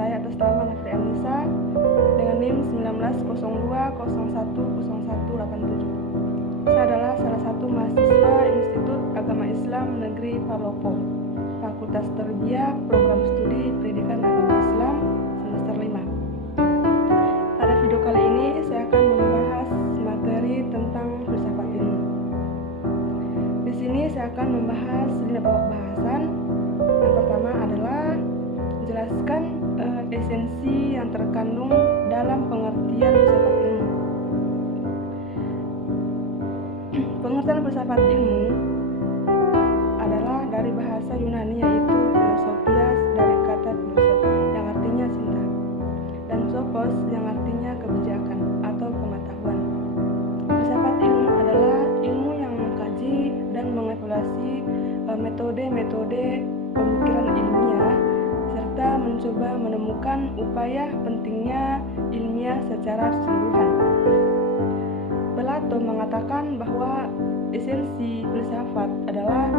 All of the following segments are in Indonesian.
saya atas nama Nafri Anissa dengan NIM 1902010187. Saya adalah salah satu mahasiswa Institut Agama Islam Negeri Palopo, Fakultas Tarbiyah, Program Studi Pendidikan Agama Islam semester 5. Pada video kali ini saya akan membahas materi tentang filsafat ilmu. Di sini saya akan membahas 5 pokok bahasan. Yang pertama adalah menjelaskan esensi yang terkandung dalam pengertian filsafat ilmu. Pengertian filsafat ilmu adalah dari bahasa Yunani, yaitu filosofias, dari kata filosof yang artinya cinta, dan sophos yang artinya kebijakan atau pengetahuan. Filsafat ilmu adalah ilmu yang mengkaji dan mengevaluasi metode-metode pemikiran ilmiah serta mencoba menemukan upaya pentingnya ilmiah secara keseluruhan. Plato mengatakan bahwa esensi filsafat adalah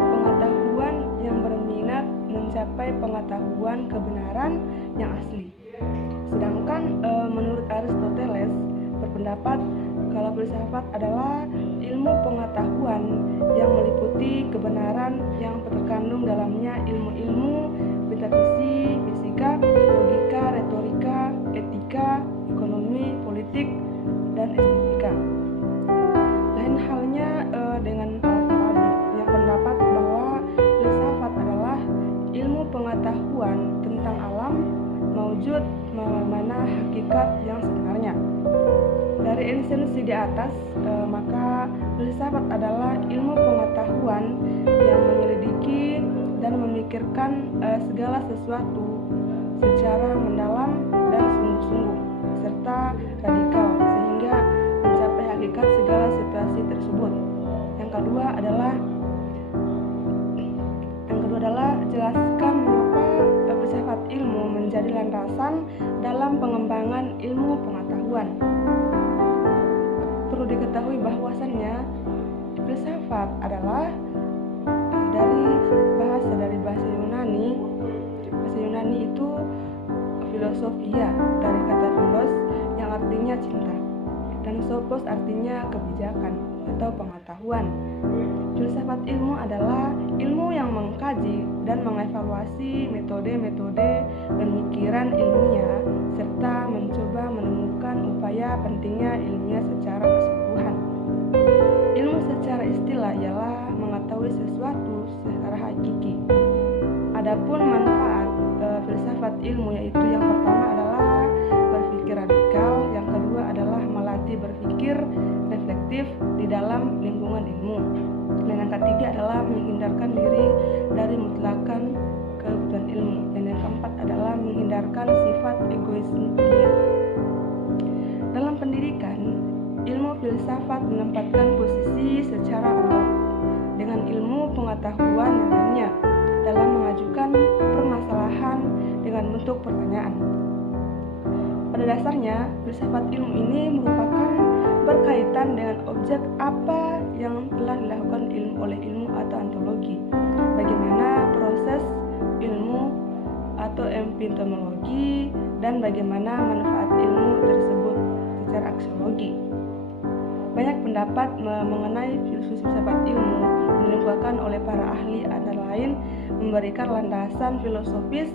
pengetahuan yang berminat mencapai pengetahuan kebenaran yang asli. Sedangkan menurut Aristoteles berpendapat kalau filsafat adalah ilmu pengetahuan yang meliputi kebenaran yang terkandung dalamnya ilmu-ilmu metafisik, fisika, logika, retorika, etika, ekonomi, politik, dan estetika. Lain halnya dengan Al-Farabi yang berpendapat bahwa filsafat adalah ilmu pengetahuan tentang alam maujud, mana hakikat yang sebenarnya. Dari esensi di atas, maka filsafat adalah ilmu pengetahuan yang menyelidiki dan memikirkan segala sesuatu secara mendalam dan sungguh-sungguh serta radikal sehingga mencapai hakikat segala situasi tersebut. Yang kedua adalah jelaskan mengapa filsafat ilmu menjadi landasan dalam pengembangan ilmu pengetahuan. Perlu diketahui bahwasannya filsafat adalah dari bahasa Yunani. Bahasa Yunani itu filosofia, dari kata filos yang artinya cinta, dan sophos artinya kebijakan atau pengetahuan. Filsafat ilmu adalah ilmu yang mengkaji dan mengevaluasi metode-metode pemikiran ilmiah serta mencoba menemukan upaya pentingnya ilmiah secara keseluruhan. Ilmu secara istilah ialah mengetahui sesuatu secara hakiki. Adapun manfaat filsafat ilmu yaitu yang pertama adalah berpikir radikal, yang kedua adalah melatih berpikir reflektif di dalam lingkungan ilmu, dan yang ketiga adalah menghindarkan diri dari mutlakan kebutuhan ilmu, dan yang keempat adalah menghindarkan sifat egoisme dunia. Dalam pendidikan, ilmu filsafat menempatkan posisi secara analog dengan ilmu pengetahuan yang lainnya dalam mengajukan permasalahan dengan bentuk pertanyaan. Pada dasarnya, filsafat ilmu ini merupakan berkaitan dengan objek apa yang telah dilakukan oleh ilmu atau ontologi, bagaimana proses ilmu atau epistemologi, dan bagaimana manfaat ilmu tersebut secara aksiologi. Banyak pendapat mengenai filsafat ilmu dikemukakan oleh para ahli, antara lain memberikan landasan filosofis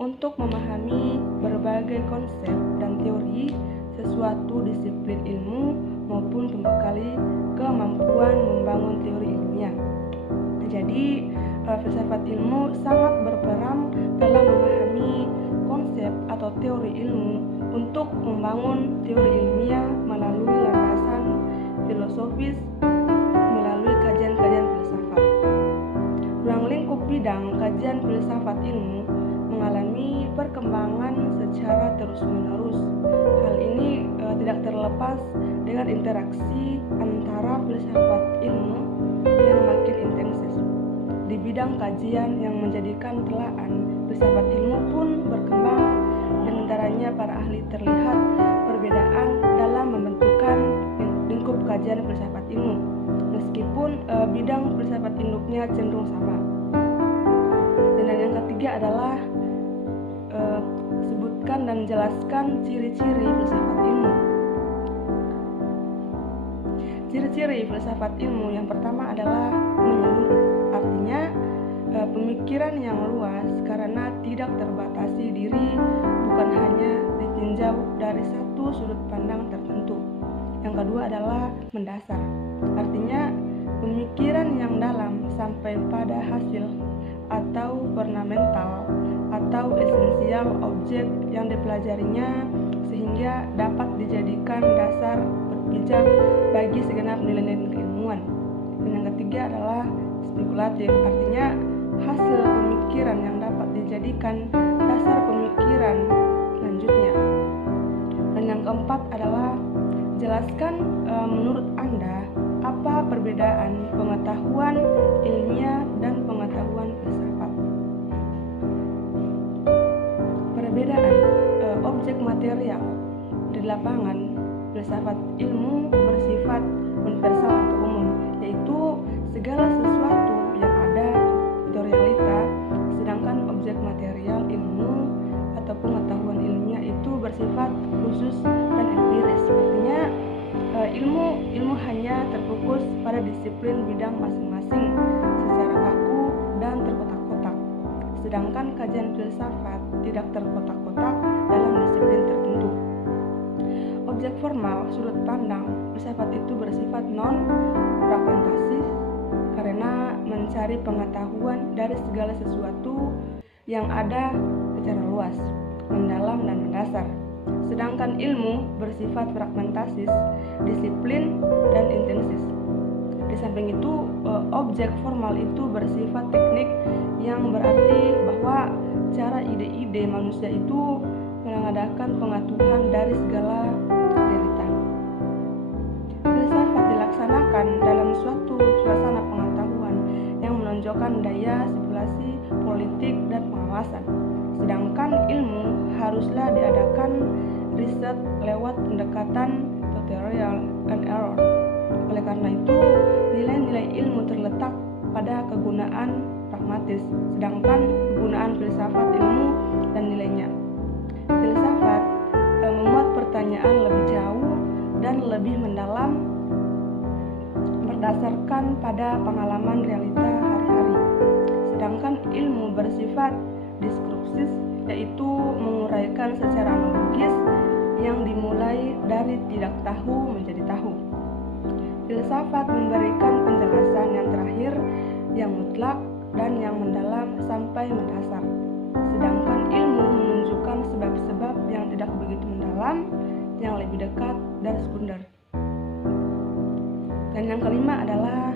untuk memahami berbagai konsep dan teori sesuatu disiplin ilmu maupun membekali kemampuan membangun teori ilmiah. Jadi, filsafat ilmu sangat berperan dalam memahami konsep atau teori ilmu untuk membangun teori ilmiah melalui landasan filosofis melalui kajian-kajian filsafat. Ruang lingkup bidang kajian filsafat ilmu mengalami perkembangan secara terus-menerus. Hal ini tidak terlepas dengan interaksi antara filsafat ilmu yang makin intensif di bidang kajian yang menjadikan telaah filsafat ilmu pun berkembang. Di antaranya para ahli terlihat perbedaan dalam membentukkan lingkup kajian filsafat ilmu, meskipun bidang filsafat induknya cenderung sama. Dan yang ketiga adalah dan jelaskan ciri-ciri filsafat ilmu. Ciri-ciri filsafat ilmu yang pertama adalah menyeluruh, artinya pemikiran yang luas karena tidak terbatasi diri, bukan hanya ditinjau dari satu sudut pandang tertentu. Yang kedua adalah mendasar, artinya pemikiran yang dalam sampai pada hasil atau fundamental atau esensial objek yang dipelajarinya sehingga dapat dijadikan dasar berpijak bagi segenap nilai-nilai keilmuan. Dan yang ketiga adalah spekulatif, artinya hasil pemikiran yang dapat dijadikan dasar pemikiran selanjutnya. Dan yang keempat adalah jelaskan menurut Anda apa perbedaan pengetahuan ilmiah dan pengetahuan filsafat. Perbedaan objek material di lapangan filsafat ilmu bersifat universal atau umum, yaitu segala sesuatu yang ada itu realita, sedangkan objek material ilmu atau pengetahuan ilmiah itu bersifat khusus dan empiris. Artinya ilmu hanya terfokus pada disiplin bidang masing-masing secara kaku dan terkotak-kotak, sedangkan kajian filsafat tidak terkotak-kotak dalam disiplin tertentu. Objek formal sudut pandang filsafat itu bersifat non-fragmentasis karena mencari pengetahuan dari segala sesuatu yang ada secara luas, mendalam dan mendasar. Sedangkan ilmu bersifat fragmentasis, disiplin dan intensis. Di samping itu, objek formal itu bersifat teknik yang berarti bahwa cara ide-ide manusia itu mengadakan pengetahuan dari segala realita. Filsafat dilaksanakan dalam suatu suasana pengetahuan yang menonjolkan daya spekulasi, politik, dan pengawasan. Sedangkan ilmu haruslah diadakan riset lewat pendekatan tutorial and error. Oleh karena itu, nilai-nilai ilmu terletak pada kegunaan pragmatis, sedangkan kegunaan filsafat ilmu dan nilainya. Filsafat memuat pertanyaan lebih jauh dan lebih mendalam berdasarkan pada pengalaman realita hari-hari. Sedangkan ilmu bersifat diskursus, yaitu menguraikan secara analogis yang dimulai dari tidak tahu menjadi tahu. Filsafat memberikan penjelasan yang terakhir, yang mutlak dan yang mendalam sampai mendasar. Sedangkan ilmu menunjukkan sebab-sebab yang tidak begitu mendalam, yang lebih dekat dan sekunder. Dan yang kelima adalah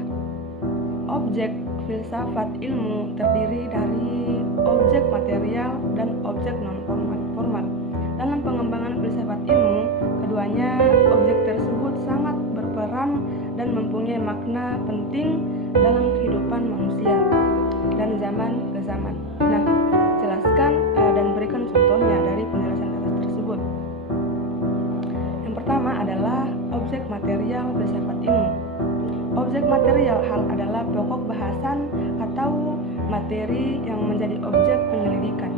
objek filsafat ilmu terdiri dari objek material dan objek non-formal. Dalam pengembangan filsafat ilmu, keduanya objek tersebut sangat berperan dan mempunyai makna penting dalam kehidupan manusia dan zaman ke zaman. Nah, jelaskan dan berikan contohnya dari penjelasan atas tersebut. Yang pertama adalah objek material filsafat ilmu. Objek material hal adalah pokok bahasan atau materi yang menjadi objek penyelidikan.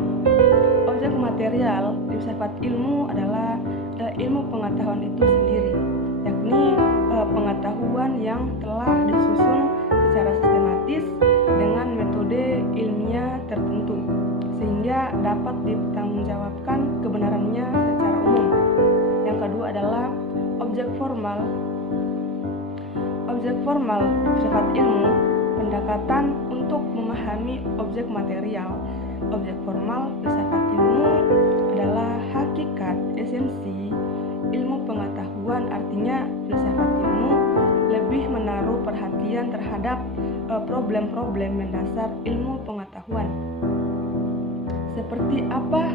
Objek material filsafat ilmu adalah ilmu pengetahuan itu sendiri, yakni pengetahuan yang telah disusun secara sistematis dengan metode ilmiah tertentu, sehingga dapat dipertanggungjawabkan kebenarannya secara umum. Yang kedua adalah objek formal. Objek formal filsafat ilmu pendekatan untuk memahami objek material. Objek formal filsafat ilmu adalah hakikat esensi ilmu pengetahuan, artinya filsafat ilmu lebih menaruh perhatian terhadap problem-problem mendasar ilmu pengetahuan. Seperti apa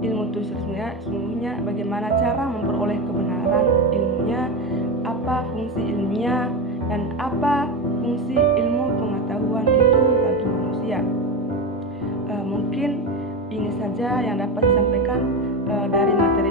ilmu itu sesungguhnya, bagaimana cara memperoleh kebenaran ilmunya, apa fungsi ilmiah, dan apa fungsi ilmu pengetahuan itu bagi manusia. Mungkin ini saja yang dapat disampaikan dari materi